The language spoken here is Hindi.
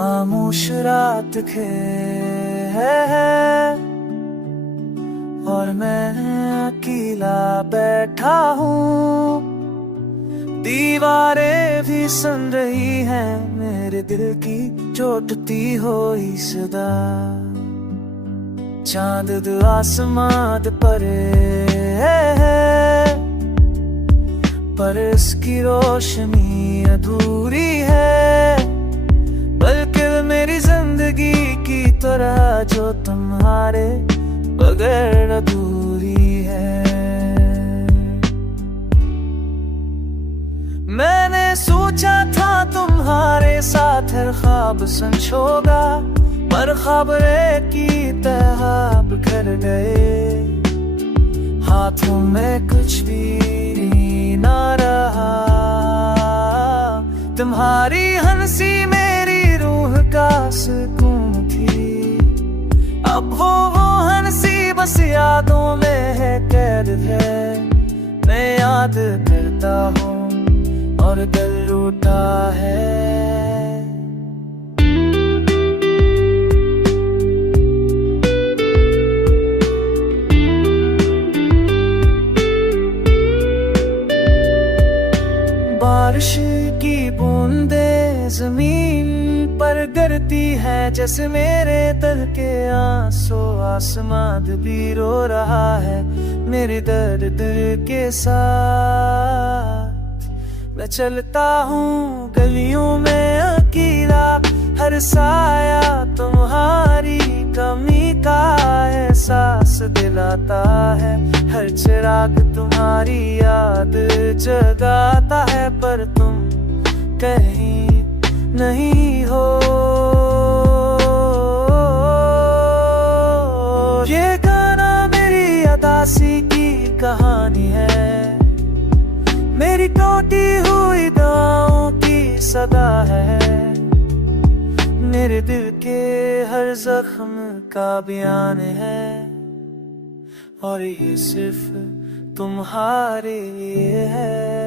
खामोश रात है और मैं अकेला बैठा हूँ। दीवारें भी सुन रही हैं मेरे दिल की चोटती हुई सदा। चांद आसमान पर इसकी रोशनी अधूरी है, बल्कि मेरी जिंदगी की तरह जो तुम्हारे बगैर अधूरी है। मैंने सोचा था तुम्हारे साथ हर ख्वाब सच होगा, पर ख्वाब की तरह बिखर गए। हाथों में कुछ भी ना रहा, तुम्हारी हंसी मेरी रूह का सुकून थी। अब वो हंसी बस यादों में है कैद है। मैं याद करता हूँ और दिल रूठा है। बारिश की बूंदें जमीन पर गिरती है, जैसे मेरे दिल के आंसू। आसमान भी रो रहा है मेरे दर्द दिल के साथ। मैं चलता हूँ गलियों में अकेला, हर साया तुम्हारी कमी का एहसास दिलाता है। हर चिराग तुम्हारी याद जगाता है, पर तुम कहीं नहीं हो। ये गाना मेरी उदासी की कहानी है, मेरी टूटी हुई दुआओं की सदा है। मेरे दिल के हर जख्म का बयान है, और ये सिर्फ तुम्हारे लिए है।